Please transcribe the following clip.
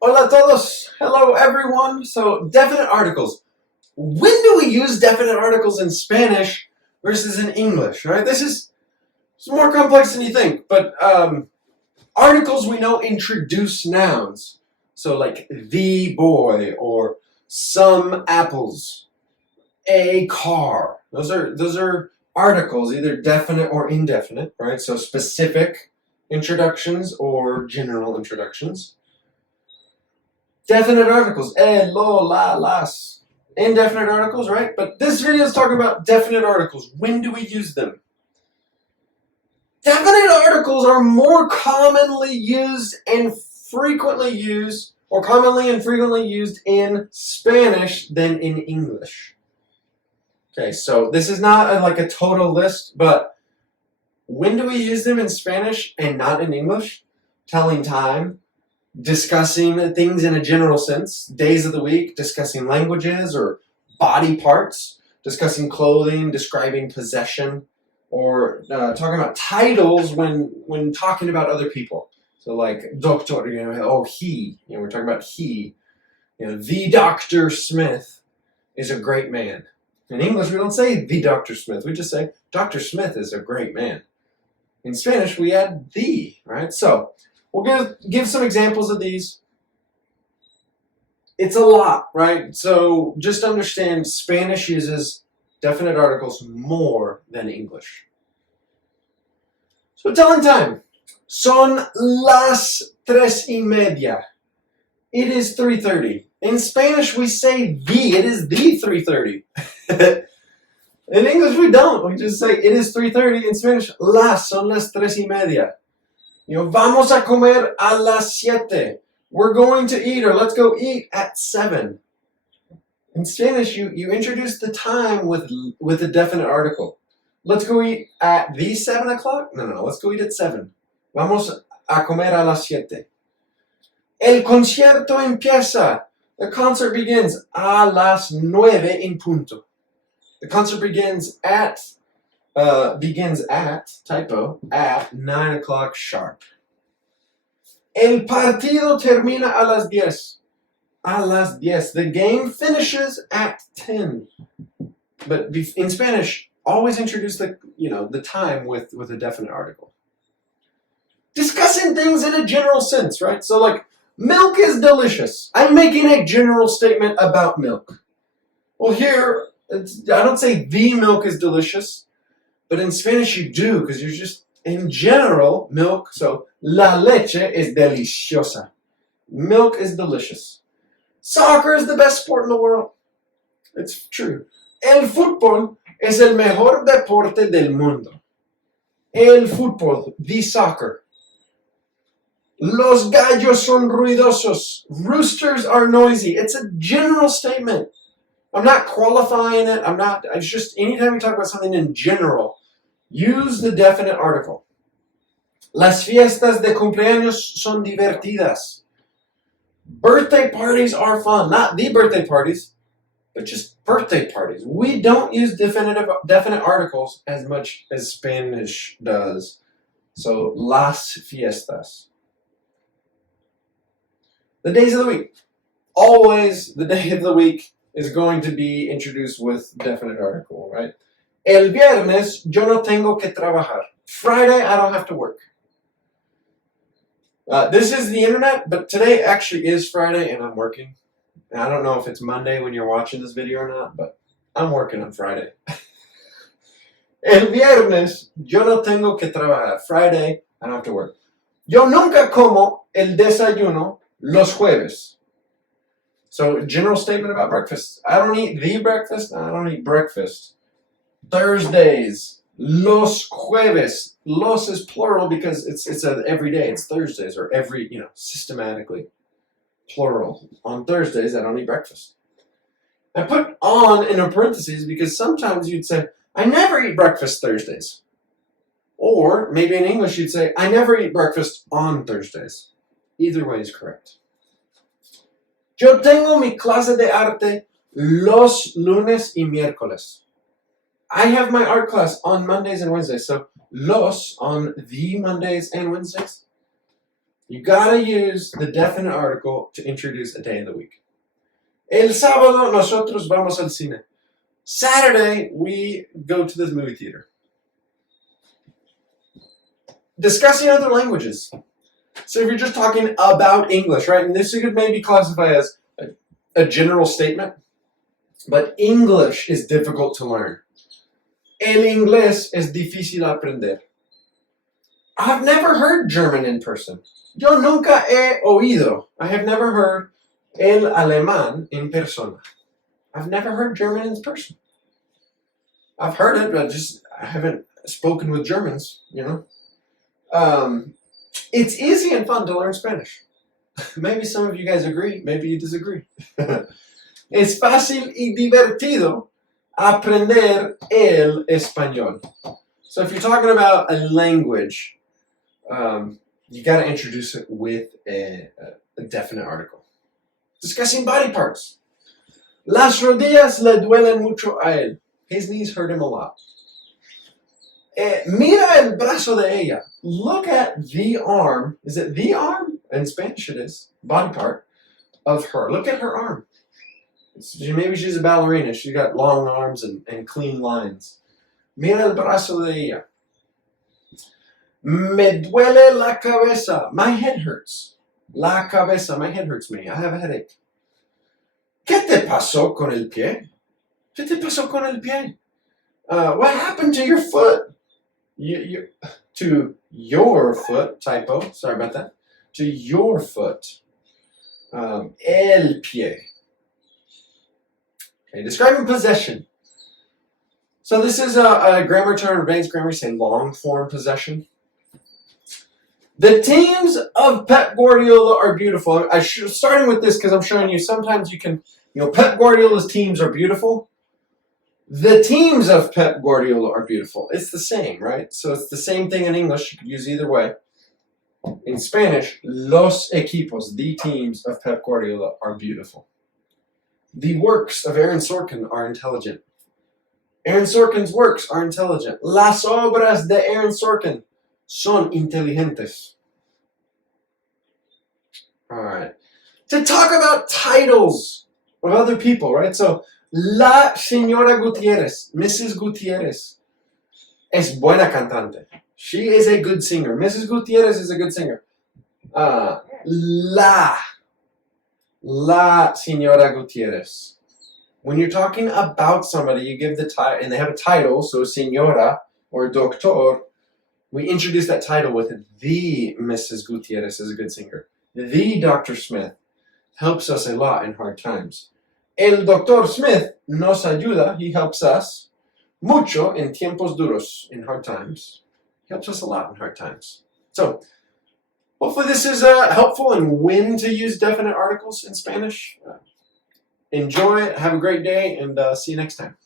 Hola a todos. Hello everyone. So definite articles. When do we use definite articles in Spanish versus in English? Right? This is it's more complex than you think. But articles we know introduce nouns. So like the boy or some apples, a car. Those are articles, either definite or indefinite, right? So specific introductions or general introductions. Definite articles, lo, la, las. Indefinite articles, right? But this video is talking about definite articles. When do we use them? Definite articles are more commonly used and frequently used, or commonly and frequently used in Spanish than in English. Okay, so this is not like a total list, but when do we use them in Spanish and not in English? Telling time, discussing things in a general sense, days of the week, discussing languages or body parts, discussing clothing, describing possession, or talking about titles when talking about other people. So like doctor, he, we're talking about he. The Dr. Smith is a great man. In English, we don't say the Dr. Smith. We just say Dr. Smith is a great man. In Spanish, we add the, right? So we'll give some examples of these. It's a lot, right? So just understand Spanish uses definite articles more than English. So telling time. Son las 3:30. It is 3:30. In Spanish, we say the. It is the 3:30. In English, we don't. We just say it is 3:30. In Spanish, son las 3:30. Vamos a comer a las 7. We're going to eat, or let's go eat at 7. In Spanish, you introduce the time with a definite article. Let's go eat at the 7 o'clock? No, let's go eat at 7. Vamos a comer a las 7. El concierto empieza. The concert begins a las 9 en punto. The concert begins at, typo, at 9 o'clock sharp. El partido termina a las 10. A las 10. The game finishes at 10. But in Spanish, always introduce the time with a definite article. Discussing things in a general sense, right? So like, milk is delicious. I'm making a general statement about milk. Well, here, I don't say the milk is delicious, but in Spanish you do, because you're just, in general, milk, so la leche es deliciosa. Milk is delicious. Soccer is the best sport in the world. It's true. El fútbol es el mejor deporte del mundo. El fútbol, the soccer. Los gallos son ruidosos. Roosters are noisy. It's a general statement. I'm not qualifying it. It's just anytime we talk about something in general, use the definite article. Las fiestas de cumpleaños son divertidas. Birthday parties are fun. Not the birthday parties, but just birthday parties. We don't use definite articles as much as Spanish does. So, las fiestas. The days of the week. Always the day of the week is going to be introduced with definite article, right? El viernes yo no tengo que trabajar. Friday I don't have to work. This is the internet, but today actually is Friday and I'm working. And I don't know if it's Monday when you're watching this video or not, but I'm working on Friday. El viernes yo no tengo que trabajar. Friday I don't have to work. Yo nunca como el desayuno los jueves. So, general statement about breakfast. I don't eat the breakfast. I don't eat breakfast. Thursdays. Los jueves. Los is plural because it's every day. It's Thursdays or systematically. Plural. On Thursdays, I don't eat breakfast. I put on in a parentheses because sometimes you'd say, I never eat breakfast Thursdays. Or maybe in English you'd say, I never eat breakfast on Thursdays. Either way is correct. Yo tengo mi clase de arte los lunes y miércoles. I have my art class on Mondays and Wednesdays. So, los on the Mondays and Wednesdays. You gotta use the definite article to introduce a day of the week. El sábado nosotros vamos al cine. Saturday, we go to the movie theater. Discussing other languages. So if you're just talking about English, right, and this you could maybe classify as a general statement, but English is difficult to learn. El inglés es difícil aprender. I've never heard German in person. Yo nunca he oído. I have never heard el alemán en persona. I've never heard German in person. I've heard it, but I haven't spoken with Germans, you know. It's easy and fun to learn Spanish. Maybe some of you guys agree, maybe you disagree. Es fácil y divertido aprender el español. So if you're talking about a language, you got to introduce it with a definite article. Discussing body parts. Las rodillas le duelen mucho a él. His knees hurt him a lot. Mira el brazo de ella. Look at the arm. Is it the arm? In Spanish it is. Body part of her. Look at her arm. Maybe she's a ballerina. She's got long arms and clean lines. Mira el brazo de ella. Me duele la cabeza. My head hurts. La cabeza. My head hurts me. I have a headache. ¿Qué te pasó con el pie? ¿Qué te pasó con el pie? What happened to your foot? To your foot. Typo. Sorry about that. To your foot. El pie. Okay, describing possession. So this is a grammar term, advanced grammar, saying long form possession. The teams of Pep Guardiola are beautiful. Starting with this because I'm showing you sometimes you can, Pep Guardiola's teams are beautiful. The teams of Pep Guardiola are beautiful. It's the same, right? So it's the same thing in English. You could use either way. In Spanish, los equipos, the teams of Pep Guardiola are beautiful. The works of Aaron Sorkin are intelligent. Aaron Sorkin's works are intelligent. Las obras de Aaron Sorkin son inteligentes. All right. To talk about titles of other people, right? So, La Señora Gutierrez, Mrs. Gutierrez, es buena cantante. She is a good singer. Mrs. Gutierrez is a good singer. La Señora Gutierrez. When you're talking about somebody, you give the title, and they have a title, so Señora or Doctor, we introduce that title with the Mrs. Gutierrez is a good singer. The Dr. Smith helps us a lot in hard times. El Dr. Smith nos ayuda, he helps us mucho en tiempos duros, in hard times. He helps us a lot in hard times. So, hopefully this is helpful in when to use definite articles in Spanish. Enjoy it, have a great day, and see you next time.